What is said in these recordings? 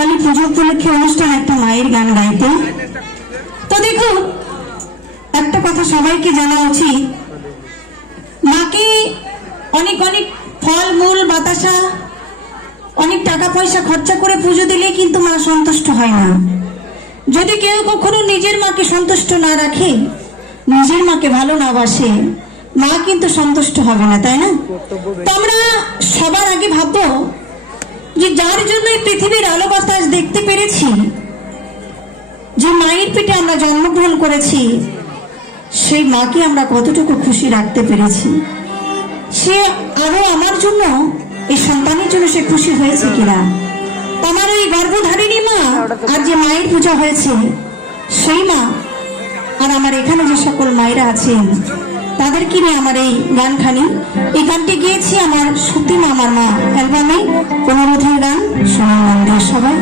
কালী পুজো উপলক্ষে অনুষ্ঠান একটা মায়ের গান গাইতে। তো দেখুন, একটা কথা সবাইকে জানা উচিত, মাকে অনেক অনেক ফল মূল বাতাসা অনেক টাকা পয়সা খরচা করে পুজো দিলে কিন্তু মা সন্তুষ্ট হয় না। যদি কেউ কখনো নিজের মাকে সন্তুষ্ট না রাখে, নিজের মাকে ভালো না বাসে, মা কিন্তু সন্তুষ্ট হবে না, তাই না? তো আমরা সবার আগে ভাববো যে যার জন্য এই পৃথিবীর আলো বাতাস দেখতে পেরেছি, যে মায়ের পেটে আমরা জন্মগ্রহণ করেছি, সেই মাকে আমরা কতটুকু খুশি রাখতে পেরেছি। সে আরো আমার জন্য, এই সন্তানের জন্য সে খুশি হয়েছে কিনা। আমার ওই গর্ভধারিণী মা আর যে মায়ের পূজা হয়েছে সেই মা, আর আমার এখানে যে সকল মায়েরা আছেন তাদেরকে নিয়ে আমার এই গানখানি, এই গানটি গিয়েছি আমার সত্যি মা আমার মা অ্যালবামে, অনুরোধের গান, শোনান সবাই।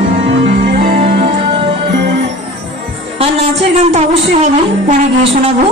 আর নাচের গান তো অবশ্যই হবে, পরে গিয়ে শোনাবো।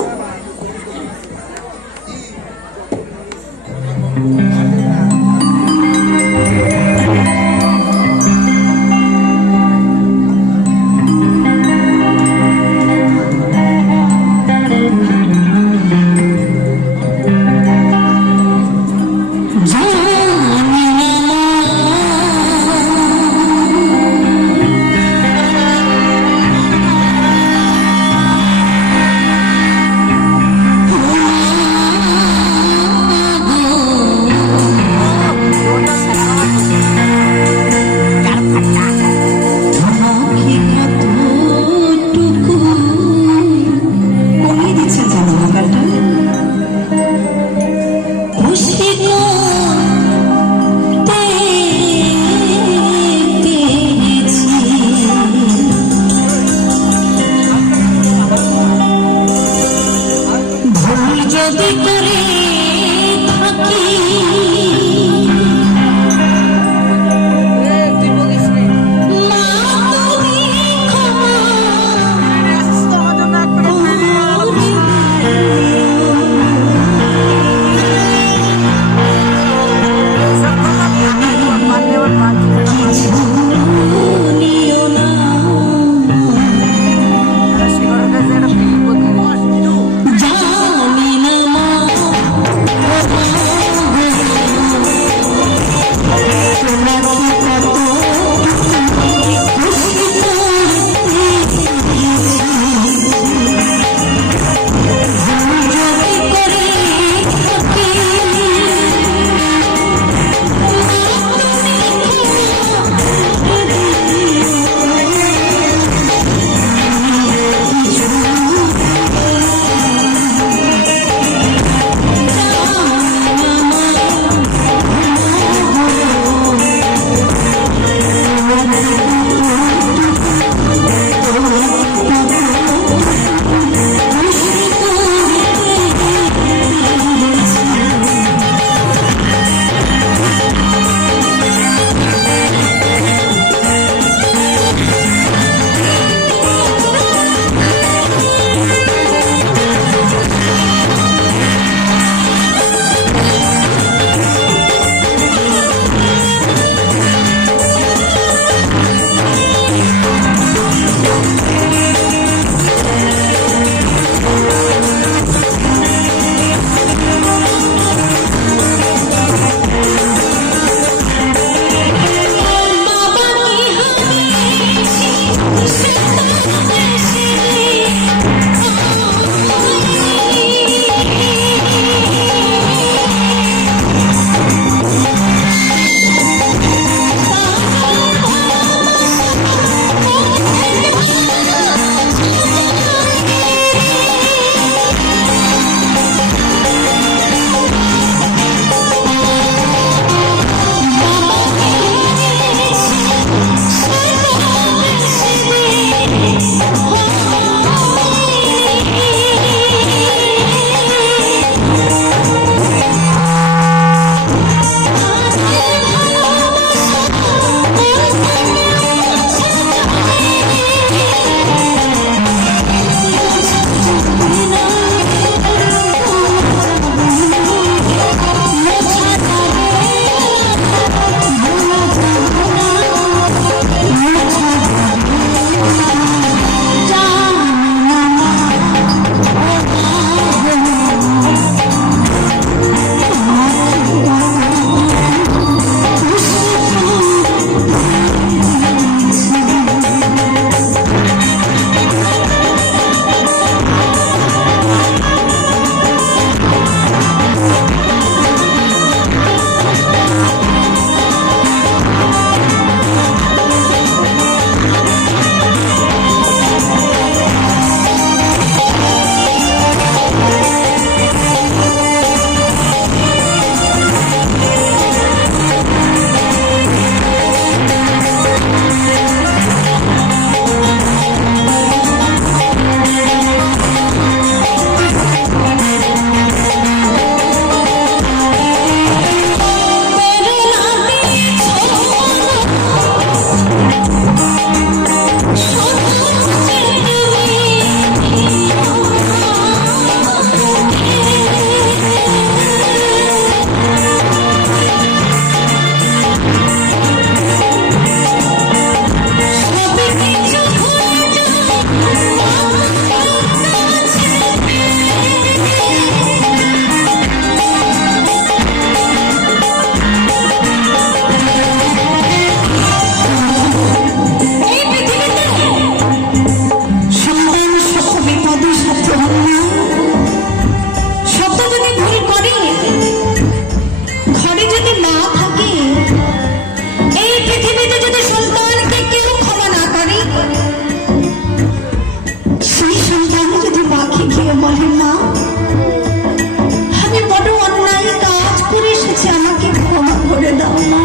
করে দাও মা।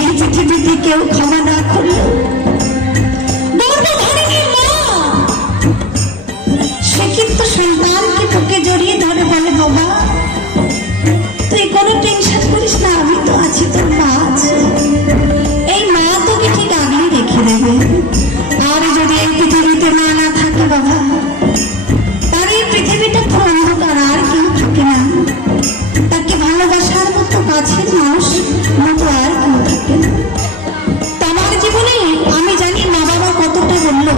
এই পৃথিবীতে কেউ ক্ষমা না করলে গর্ভধারিণী মা সে কিন্তু সন্তানকে বুকে জড়িয়ে ধরে বলে, বাবা তুই কোনো টেনশন করিস না, আমি তো আছি, তোর মা আছে। এই মা তোকে ঠিক আগলে রেখে দেবে। আর যদি এই পৃথিবীতে মা না থাকে বাবা, তার এই পৃথিবীটা পুরো অন্ধকার, আর কেউ থাকে না। তাকে ভালোবাসার মতো কাছের মানুষ মতো আর কেউ থাকে না। তোমার জীবনে আমি জানি মা বাবা কতটা বললো,